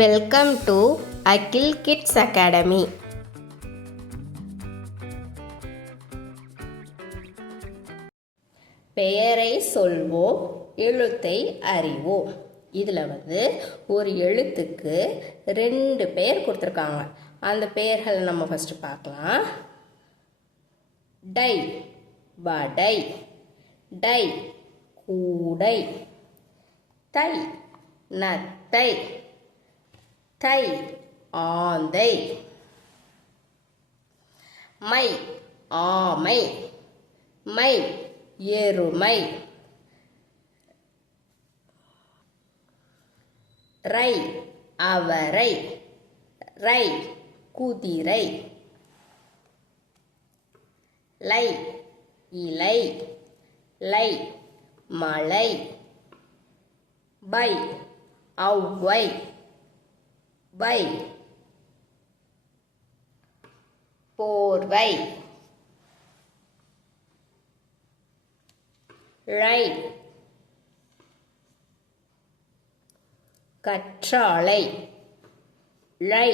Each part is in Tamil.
Welcome to Akhil kids academy. பெயரை சொல்வோம், எழுத்தை அறிவோம். இதில் ஒரு எழுத்துக்கு 2 பெயர் கொடுத்துருக்காங்க. அந்த பெயர்கள் நம்ம ஃபஸ்ட்டு பார்க்கலாம். டை வடை, டை கூடை, தை நத்தை, தை ஆந்தை, மை ஆமை, மை எருமை, ரை அவரை, ரை குதிரை, லை இலை, லை மலை, பை ஔவை, பை போர்வை, ழை கற்றாழை, ழை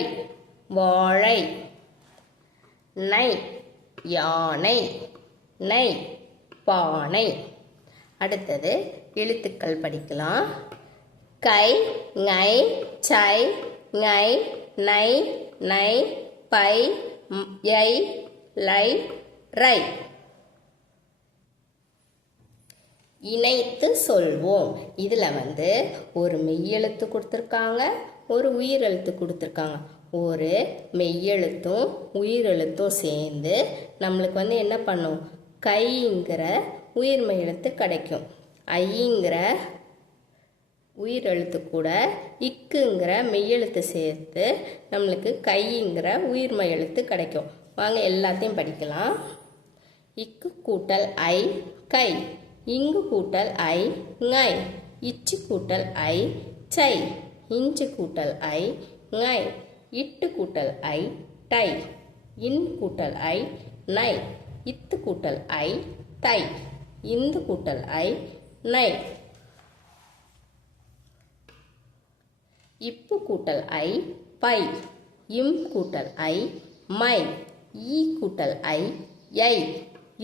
வாழை, நை யானை, நை பானை. அடுத்தது எழுத்துக்கள் படிக்கலாம். கை ngை சை ngை நை நை பை யை லை ரை. இணைத்து சொல்வோம். இதில் ஒரு மெய்யெழுத்து கொடுத்துருக்காங்க, ஒரு உயிரெழுத்து கொடுத்துருக்காங்க. ஒரு மெய்யெழுத்தும் உயிரெழுத்தும் சேர்ந்து நம்மளுக்கு என்ன பண்ணும்? கைங்கிற உயிர்மெய் எழுத்து கிடைக்கும். ஐங்கிற உயிரெழுத்து கூட இக்குங்கிற மெய்யெழுத்து சேர்த்து நம்மளுக்கு கைங்கிற உயிர்மெய் எழுத்து கிடைக்கும். வாங்க எல்லாத்தையும் படிக்கலாம். இக்கு கூட்டல் ஐ கை, இங்கு கூட்டல் ஐ ngை, இச்சு கூட்டல் ஐ சை, இஞ்சு கூட்டல் ஐ ngை, இட்டு கூட்டல் ஐ டை, இன் கூட்டல் ஐ நை, இத்து கூட்டல் ஐ தை, இந்து கூட்டல் ஐ நை, இப்பு கூட்டல் ஐ பை, இம் கூட்டல் ஐ மை, ஈ கூட்டல் ஐ யை,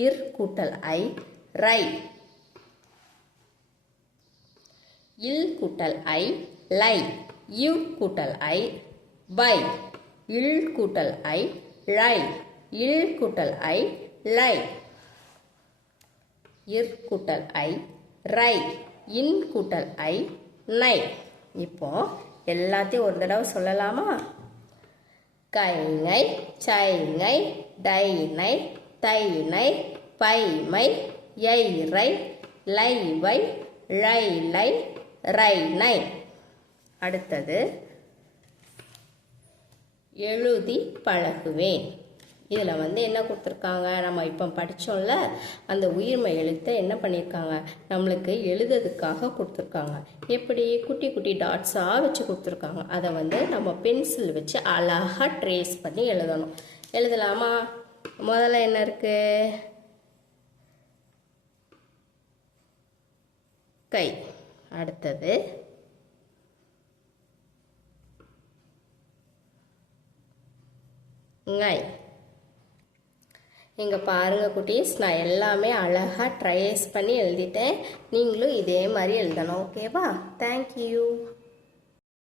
இர் கூட்டல் ஐ ரை, இல் கூட்டல் ஐ லை, இவ் கூட்டல் ஐ பை, இல் கூட்டல் ஐ ழை, இல் கூட்டல் ஐ லை, இர் கூட்டல் ஐ ரை, இன் கூட்டல் ஐ நை. இப்போ எல்லாத்தையும் ஒரு தடவை சொல்லலாமா? கைங்கை சைங்கை டைனை தைனை பைமை யைரை லைவை ழைலை ரைனை. அடுத்தது எழுதி பழகுவேன். இதில் என்ன கொடுத்துருக்காங்க? நம்ம இப்போ படித்தோம்ல, அந்த உயிர்மெய் எழுத்தை என்ன பண்ணியிருக்காங்க? நம்மளுக்கு எழுதுறதுக்காக கொடுத்துருக்காங்க. எப்படி குட்டி குட்டி டாட்ஸாக வச்சு கொடுத்துருக்காங்க. அதை நம்ம பென்சில் வச்சு அழகாக ட்ரேஸ் பண்ணி எழுதணும். எழுதலாமா? முதல்ல என்ன இருக்கு? கை. அடுத்தது ngை. இங்கே பாருங்கள் குட்டீஸ், நான் எல்லாமே அழகாக ட்ரேஸ் பண்ணி எழுதிட்டேன். நீங்களும் இதே மாதிரி எழுதணும். ஓகேவா? தேங்க்யூ.